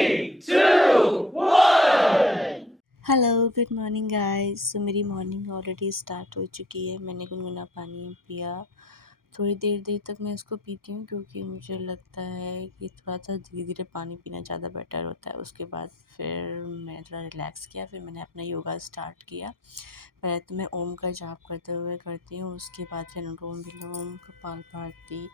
Three, two, one। Hello good morning guys. So मेरी morning already start हो चुकी है। मैंने गुनगुना पानी पिया। थोड़ी देर देर तक मैं इसको पीती हूँ क्योंकि मुझे लगता है कि थोड़ा सा धीरे धीरे पानी पीना ज़्यादा बेटर होता है। उसके बाद फिर मैं थोड़ा रिलैक्स किया, फिर मैंने अपना योगा स्टार्ट किया। पहले तो मैं ओम का जाप करते हुए करती हूँ, उसके बाद फिर अनुलोम विलोम, कपालभाति,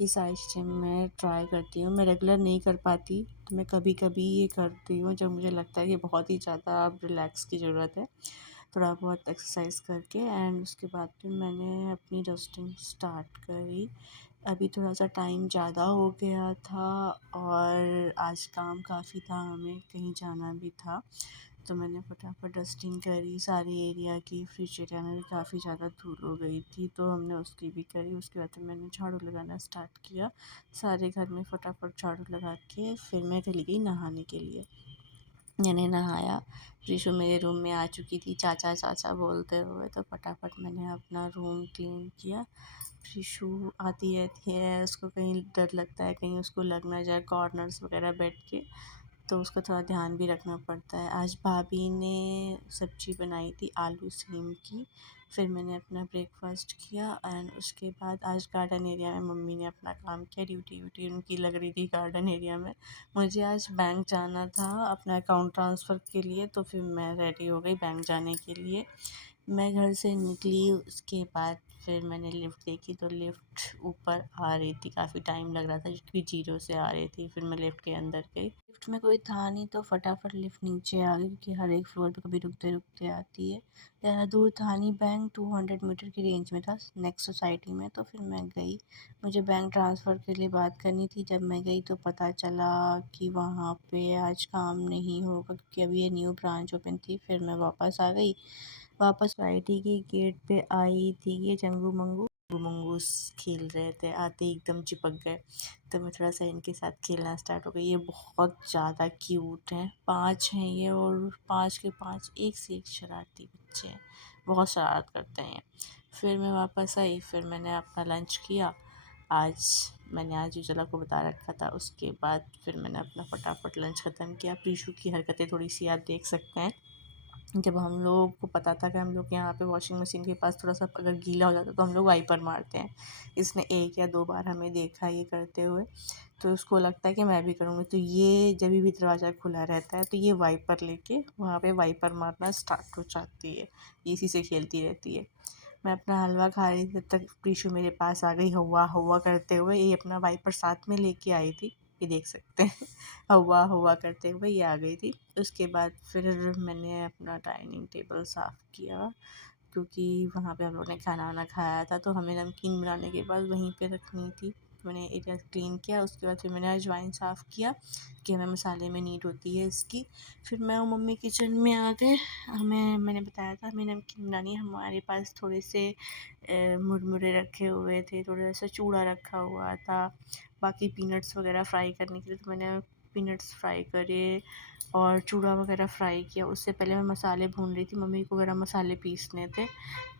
ये सारी चीज़ें मैं ट्राई करती हूँ। मैं रेगुलर नहीं कर पाती, तो मैं कभी कभी ये करती हूँ जब मुझे लगता है कि बहुत ही ज़्यादा अब रिलैक्स की ज़रूरत है, थोड़ा बहुत एक्सरसाइज करके। एंड उसके बाद फिर मैंने अपनी रस्टिंग स्टार्ट करी। अभी थोड़ा सा टाइम ज़्यादा हो गया था और आज काम काफ़ी था, हमें कहीं जाना भी था, तो मैंने फटाफट डस्टिंग करी सारी एरिया की। फ्रिज एरिया में भी काफ़ी ज़्यादा धूल हो गई थी, तो हमने उसकी भी करी। उसके बाद फिर मैंने झाड़ू लगाना स्टार्ट किया सारे घर में। फटाफट झाड़ू लगा के फिर मैं चली गई नहाने के लिए। मैंने नहाया, प्रीशु मेरे रूम में आ चुकी थी चाचा चाचा बोलते हुए, तो फटाफट मैंने अपना रूम क्लीन किया। प्रीशु आती रहती है, उसको कहीं डर लगता है कहीं उसको लग ना जाए कॉर्नर्स वगैरह बेड के, तो उसका थोड़ा ध्यान भी रखना पड़ता है। आज भाभी ने सब्ज़ी बनाई थी आलू सेम की। फिर मैंने अपना ब्रेकफास्ट किया एंड उसके बाद आज गार्डन एरिया में मम्मी ने अपना काम किया। ड्यूटी व्यूटी उनकी लग रही थी गार्डन एरिया में। मुझे आज बैंक जाना था अपना अकाउंट ट्रांसफ़र के लिए, तो फिर मैं रेडी हो गई बैंक जाने के लिए। मैं घर से निकली, उसके बाद फिर मैंने लिफ़्ट देखी, तो लिफ़्ट ऊपर आ रही थी। काफ़ी टाइम लग रहा था क्योंकि 0 से आ रही थी। फिर मैं लिफ़्ट के अंदर गई, लिफ़्ट में कोई था नहीं, तो फटाफट लिफ़्ट नीचे आ गई क्योंकि हर एक फ्लोर पे कभी रुकते रुकते आती है। ज़्यादा दूर था नहीं, बैंक 200 मीटर की रेंज में था नेक्स्ट सोसाइटी में, तो फिर मैं गई। मुझे बैंक ट्रांसफ़र के लिए बात करनी थी। जब मैं गई तो पता चला कि वहाँ पे आज काम नहीं होगा क्योंकि अभी ये न्यू ब्रांच ओपन थी। फिर मैं वापस आ गई। वापस सोसाइटी के गेट पे आई थी, ये मंगूस खेल रहे थे, आते ही एकदम चिपक गए, तो मैं थोड़ा सा इनके साथ खेलना स्टार्ट हो गई। ये बहुत ज़्यादा क्यूट हैं, 5 हैं ये, और 5 के 5 एक से एक शरारती बच्चे हैं, बहुत शरारत करते हैं। फिर मैं वापस आई, फिर मैंने अपना लंच किया। आज मैंने आज उजला को बता रखा था। उसके बाद फिर मैंने अपना फटाफट लंच ख़त्म किया। प्रीशु की हरकतें थोड़ी सी आप देख सकते हैं। जब हम लोगों को पता था कि हम लोग यहाँ पे वॉशिंग मशीन के पास थोड़ा सा अगर गीला हो जाता तो हम लोग वाइपर मारते हैं। इसने 1 या 2 बार हमें देखा ये करते हुए, तो उसको लगता है कि मैं भी करूँगी, तो ये जब भी दरवाज़ा खुला रहता है तो ये वाइपर लेके वहाँ पे वाइपर मारना स्टार्ट हो जाती है, इसी से खेलती रहती है। मैं अपना हलवा खा रही थी, तब तक प्रीशु मेरे पास आ गई हौवा हौवा करते हुए। ये अपना वाइपर साथ में लेके आई थी, ये देख सकते हैं हौवा हौवा करते हुए ये आ गई थी। उसके बाद फिर मैंने अपना डाइनिंग टेबल साफ़ किया क्योंकि वहाँ पे हम लोग ने खाना वाना खाया था, तो हमें नमकीन बनाने के बाद वहीं पे रखनी थी। मैंने एरिया क्लीन किया, उसके बाद फिर मैंने अजवाइन साफ़ किया कि हमें मसाले में नीड होती है इसकी। फिर मैं और मम्मी किचन में आ गए। मैंने बताया था हमें नमकीन बनानी है। हमारे पास थोड़े से मुरमुरे रखे हुए थे, थोड़ा सा चूड़ा रखा हुआ था, बाकी पीनट्स वगैरह फ्राई करने के लिए, तो मैंने पीनट्स फ्राई करे और चूड़ा वगैरह फ्राई किया। उससे पहले मैं मसाले भून रही थी, मम्मी को गरम मसाले पीसने थे,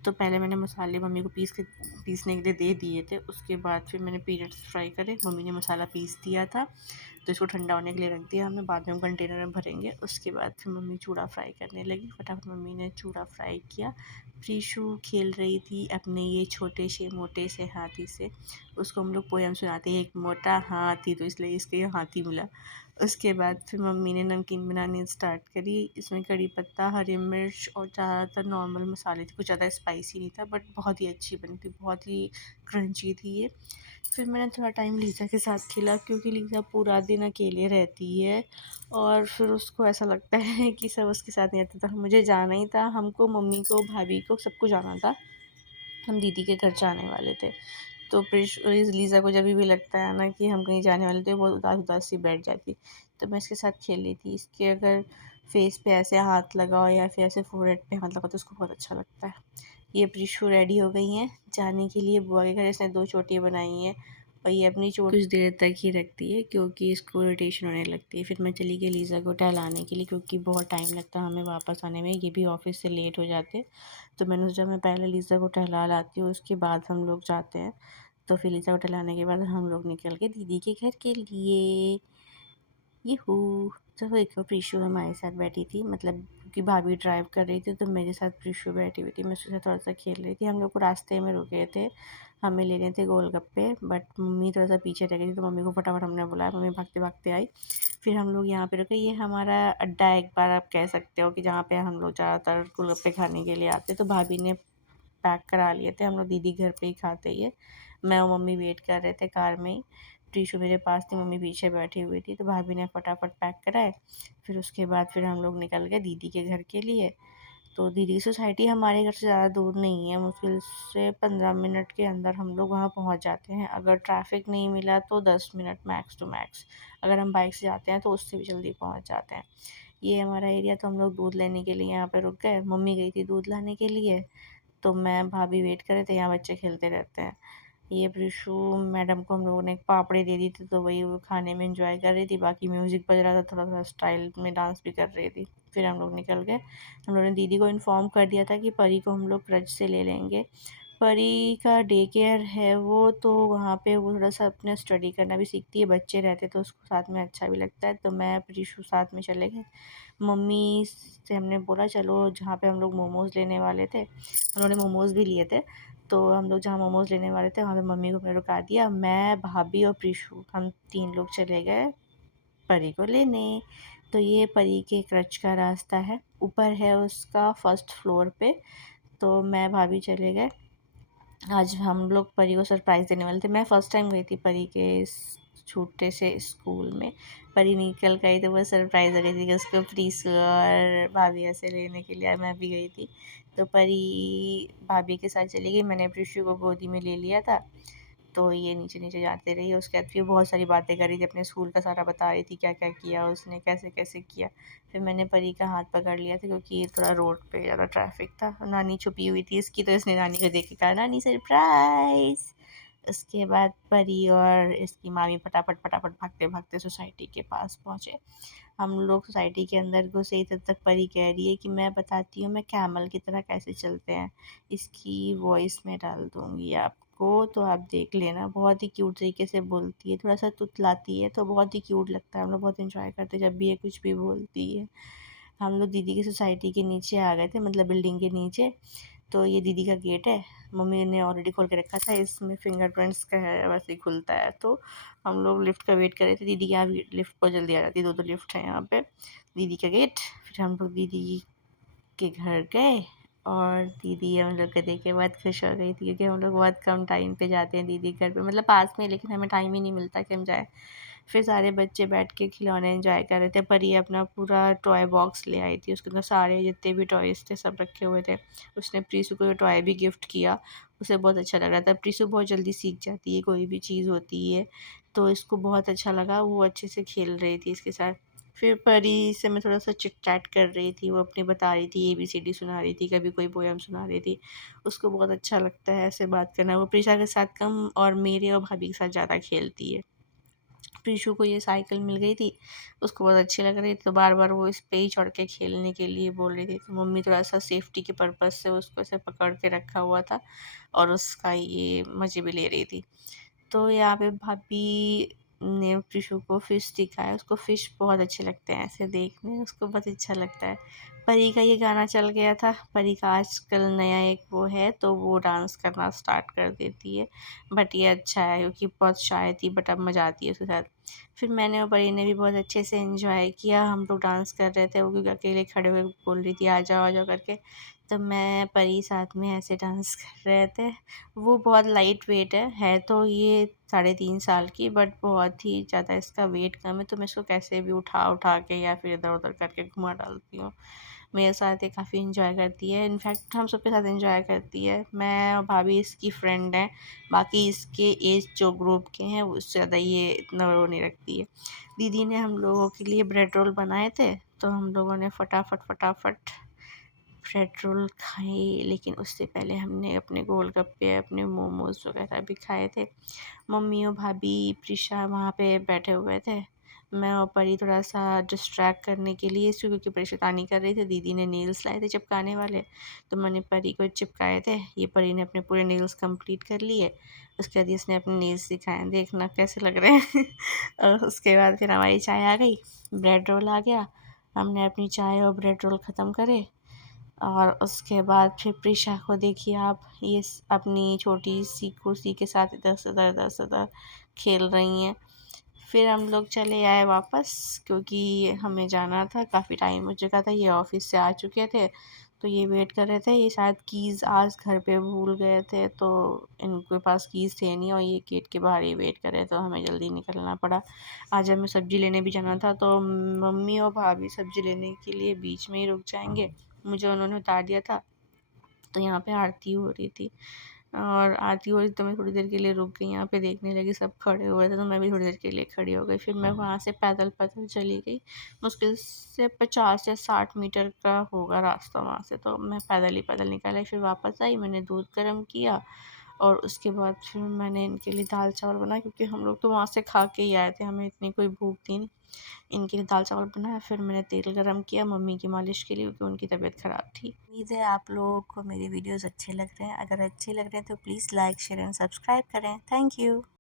तो पहले मैंने मसाले मम्मी को पीसने के लिए दे दिए थे। उसके बाद फिर मैंने पीनट्स फ्राई करे, मम्मी ने मसाला पीस दिया था, तो इसको ठंडा होने के लिए रख दिया हमने, बाद में हम कंटेनर में भरेंगे। उसके बाद फिर मम्मी चूड़ा फ्राई करने लगी, फटाफट मम्मी ने चूड़ा फ्राई किया। प्रीशु खेल रही थी अपने ये छोटे से मोटे से हाथी से। उसको हम लोग पोयम सुनाते हैं, एक मोटा हाथी, तो इसलिए इसके ये हाथी मिला। उसके बाद फिर मम्मी ने नमकीन बनानी स्टार्ट करी। इसमें कड़ी पत्ता, हरी मिर्च और ज़्यादातर नॉर्मल मसाले थे, कुछ ज़्यादा स्पाइसी नहीं था, बट बहुत ही अच्छी बनी थी, बहुत ही क्रंची थी ये। फिर मैंने थोड़ा टाइम लीज़ा के साथ खेला क्योंकि लीज़ा पूरा दिन अकेले रहती है और फिर उसको ऐसा लगता है कि सब उसके साथ नहीं रहते, तो मुझे जाना ही था, हमको, मम्मी को, भाभी को, सबको जाना था। हम दीदी के घर जाने वाले थे, तो इस लीज़ा को जब भी लगता है ना कि हम कहीं जाने वाले थे, वो उदास उदास सी बैठ जाती, तो मैं इसके साथ खेल रही थी। इसके अगर फेस पे ऐसे हाथ लगाओ या फिर ऐसे फोrehead पे हाथ लगाओ तो उसको बहुत अच्छा लगता है। ये प्रीशु रेडी हो गई हैं जाने के लिए बुआ के घर। इसने 2 चोटियाँ बनाई हैं और ये अपनी चोटी कुछ देर तक ही रखती है क्योंकि इसको इरिटेशन होने लगती है। फिर मैं चली गई लीज़ा को टहलाने के लिए क्योंकि बहुत टाइम लगता है हमें वापस आने में, ये भी ऑफिस से लेट हो जाते, तो मैंने सोचा मैं पहले लीज़ा को टहला लाती हूँ, उसके बाद हम लोग जाते हैं। तो फिर लीज़ा को टहलाने के बाद हम लोग निकल गए दीदी के घर के लिए। यहू। तो एक प्रीशु हमारे साथ बैठी थी, मतलब क्योंकि भाभी ड्राइव कर रही थी तो मेरे साथ प्रीशु बैठी हुई थी, मैं उसके साथ थोड़ा सा खेल रही थी। हम लोग को रास्ते में रुके थे, हमें लेने थे गोलगप्पे, बट मम्मी थोड़ा सा पीछे रह गई थी तो मम्मी को फटाफट हमने बुलाया, मम्मी भागते भागते आई। फिर हम लोग यहाँ पे रुके, ये हमारा अड्डा है, एक बार आप कह सकते हो कि जहाँ पे हम लोग ज़्यादातर गोलगप्पे खाने के लिए आते। तो भाभी ने पैक करा लिए थे, हम लोग दीदी घर पे ही खाते ये। मैं और मम्मी वेट कर रहे थे कार में ही। टीशू मेरे पास थी, मम्मी पीछे बैठी हुई थी, तो भाभी ने फटाफट पैक कराए। फिर उसके बाद फिर हम लोग निकल गए दीदी के घर के लिए। तो दीदी की सोसाइटी हमारे घर से ज़्यादा दूर नहीं है, मुश्किल से 15 मिनट के अंदर हम लोग वहाँ पहुँच जाते हैं। अगर ट्रैफिक नहीं मिला तो 10 मिनट मैक्स टू मैक्स। अगर हम बाइक से जाते हैं तो उससे भी जल्दी पहुँच जाते हैं। ये हमारा एरिया। तो हम लोग दूध लेने के लिए यहाँ पे रुक गए, मम्मी गई थी दूध लाने के लिए, तो मैं भाभी वेट कर रहे थे, यहाँ बच्चे खेलते रहते हैं। ये प्रिशु मैडम को हम लोगों ने एक पापड़ी दे दी थी, तो वही वो खाने में एंजॉय कर रही थी, बाकी म्यूज़िक बज रहा था, थोड़ा थोड़ा स्टाइल में डांस भी कर रही थी। फिर हम लोग निकल गए। हम लोगों ने दीदी को इन्फॉर्म कर दिया था कि परी को हम लोग क्रच से ले लेंगे। परी का डे केयर है वो, तो वहाँ पे वो थोड़ा सा अपना स्टडी करना भी सीखती है, बच्चे रहते तो उसको साथ में अच्छा भी लगता है। तो मैं प्रिशु साथ में चले गए। मम्मी से हमने बोला चलो जहाँ पे हम लोग मोमोज़ लेने वाले थे, उन्होंने मोमोज़ भी लिए थे, तो हम लोग जहाँ मोमोज़ लेने वाले थे वहाँ पे मम्मी को हमने रुका दिया। मैं, भाभी और प्रीशु हम 3 लोग चले गए परी को लेने। तो ये परी के क्रच का रास्ता है, ऊपर है उसका फर्स्ट फ्लोर पे। तो मैं भाभी चले गए। आज हम लोग परी को सरप्राइज़ देने वाले थे। मैं फ़र्स्ट टाइम गई थी परी के इस छोटे से स्कूल में। परी निकल गई तो वो सरप्राइज़ हो गई थी कि उसको प्रीशु और भाभी ऐसे लेने के लिए, मैं भी गई थी। तो परी भाभी के साथ चली गई, मैंने प्रीशु को गोदी में ले लिया था। तो ये नीचे नीचे जाते रही। उसके बाद फिर बहुत सारी बातें कर रही थी, अपने स्कूल का सारा बता रही थी, क्या क्या किया उसने, कैसे कैसे किया। फिर मैंने परी का हाथ पकड़ लिया था क्योंकि ये थोड़ा रोड पे ज़्यादा ट्रैफिक था, नानी छुपी हुई थी इसकी, तो इसने नानी को देख के कहा नानी सरप्राइज़। उसके बाद परी और इसकी मामी फटाफट फटाफट भागते भागते सोसाइटी के पास पहुँचे। हम लोग सोसाइटी के अंदर घुसे ही तब तक परी कह रही है कि मैं बताती हूँ मैं कैमल की तरह कैसे चलते हैं। इसकी वॉइस मैं डाल दूँगी आपको, तो आप देख लेना। बहुत ही क्यूट तरीके से बोलती है, थोड़ा सा तुतलाती है, तो बहुत ही क्यूट लगता है। हम लोग बहुत एंजॉय करते हैं जब भी ये कुछ भी बोलती है। हम लोग दीदी की सोसाइटी के नीचे आ गए थे, मतलब बिल्डिंग के नीचे। तो ये दीदी का गेट है, मम्मी ने ऑलरेडी खोल के रखा था, इसमें फिंगरप्रिंट्स का है, वैसे ही खुलता है। तो हम लोग लिफ्ट का वेट कर रहे थे, दीदी की यहाँ लिफ्ट पर जल्दी आ जाती, 2 लिफ्ट हैं यहाँ पे। दीदी का गेट। फिर हम लोग दीदी के घर गए, और दीदी हम लोग को देख के बहुत खुश हो गई थी, क्योंकि हम लोग बहुत कम टाइम पे जाते हैं दीदी के घर पे, मतलब पास में, लेकिन हमें टाइम ही नहीं मिलता कि हम जाए। फिर सारे बच्चे बैठ के खिलौने एंजॉय कर रहे थे। पर ये अपना पूरा टॉय बॉक्स ले आई थी, उसके अंदर सारे जितने भी टॉयज़ थे सब रखे हुए थे। उसने प्रीसू को ये टॉय भी गिफ्ट किया, उसे बहुत अच्छा लग रहा था। प्रीसू बहुत जल्दी सीख जाती है कोई भी चीज़ होती है, तो इसको बहुत अच्छा लगा, वो अच्छे से खेल रही थी इसके साथ। फिर परी से मैं थोड़ा सा चिट चैट कर रही थी, वो अपनी बता रही थी, ABCD सुना रही थी, कभी कोई पोएम सुना रही थी। उसको बहुत अच्छा लगता है ऐसे बात करना। वो प्रीशा के साथ कम और मेरे और भाभी के साथ ज़्यादा खेलती है। प्रीशु को ये साइकिल मिल गई थी, उसको बहुत अच्छी लग रही थी, तो बार बार वो इस पे ही चढ़ के खेलने के लिए बोल रही थी। तो मम्मी थोड़ा सा सेफ्टी के पर्पज़ से उसको ऐसे पकड़ के रखा हुआ था, और उसका ये मज़े भी ले रही थी। तो यहाँ पे भाभी ने प्रीशु को फ़िश दिखाया, उसको फ़िश बहुत अच्छे लगते हैं ऐसे देखने, उसको बहुत अच्छा लगता है। परी का ये गाना चल गया था, परी का आजकल नया एक वो है, तो वो डांस करना स्टार्ट कर देती है। बट ये अच्छा है क्योंकि बहुत शाय थी, बट अब मज़ा आती है उसके साथ। फिर मैंने और परी ने भी बहुत अच्छे से एंजॉय किया। हम लोग डांस कर रहे थे, वो क्योंकि अकेले खड़े हुए बोल रही थी आ जाओ करके, तो मैं परी साथ में ऐसे डांस कर रहे थे। वो बहुत लाइट वेट है तो ये 3.5 साल की, बट बहुत ही ज़्यादा इसका वेट कम है, तो मैं इसको कैसे भी उठा उठा के या फिर इधर उधर करके घुमा डालती हूँ। मेरे साथ ये काफ़ी इंजॉय करती है, इनफैक्ट हम सबके साथ इंजॉय करती है। मैं और भाभी इसकी फ्रेंड हैं, बाकी इसके एज जो ग्रुप के हैं उससे ज़्यादा ये इतना वो नहीं रखती है। दीदी ने हम लोगों के लिए ब्रेड रोल बनाए थे, तो हम लोगों ने फटाफट फटाफट ब्रेड रोल खाए, लेकिन उससे पहले हमने अपने गोलगप्पे, अपने मोमोज़ वगैरह भी खाए थे। मम्मी और भाभी प्रिशा वहाँ पे बैठे हुए थे, मैं और परी थोड़ा सा डिस्ट्रैक्ट करने के लिए इसको, क्योंकि परी शैतानी कर रही थी। दीदी ने नेल्स लाए थे चिपकाने वाले, तो मैंने परी को चिपकाए थे। ये परी ने अपने पूरे नेल्स कंप्लीट कर लिए। उसके बाद इसने अपने नेल्स दिखाए, देखना कैसे लग रहे हैं। और उसके बाद फिर हमारी चाय आ गई, ब्रेड रोल आ गया। हमने अपनी चाय और ब्रेड रोल ख़त्म करे, और उसके बाद फिर प्रिशा को देखिए आप, ये अपनी छोटी सी कुर्सी के साथ इधर से उधर खेल रही हैं। फिर हम लोग चले आए वापस, क्योंकि हमें जाना था, काफ़ी टाइम हो चुका था। ये ऑफिस से आ चुके थे, तो ये वेट कर रहे थे। ये शायद कीज़ आज घर पे भूल गए थे, तो इनके पास कीज़ थे नहीं, और ये गेट के बाहर ही वेट कर रहे, तो हमें जल्दी निकलना पड़ा। आज हमें सब्ज़ी लेने भी जाना था, तो मम्मी और भाभी सब्ज़ी लेने के लिए बीच में ही रुक जाएंगे, मुझे उन्होंने उतार दिया था। तो यहाँ पे आरती हो रही थी, और आरती हो रही थी, तो मैं थोड़ी देर के लिए रुक गई, यहाँ पे देखने लगी। सब खड़े हुए थे, तो मैं भी थोड़ी देर के लिए खड़ी हो गई। फिर मैं वहाँ से पैदल पैदल चली गई। मुश्किल से 50 या 60 मीटर का होगा रास्ता वहाँ से, तो मैं पैदल ही पैदल निकल आई। फिर वापस आई, मैंने दूध गर्म किया, और उसके बाद फिर मैंने इनके लिए दाल चावल बनाया, क्योंकि हम लोग तो वहाँ से खा के ही आए थे, हमें इतनी कोई भूख थी नहीं। इनके लिए दाल चावल बनाया। फिर मैंने तेल गरम किया मम्मी की मालिश के लिए, क्योंकि उनकी तबीयत ख़राब थी। उम्मीद है आप लोगों को मेरे वीडियोस अच्छे लग रहे हैं। अगर अच्छे लग रहे हैं तो please like share and subscribe करें। Thank you.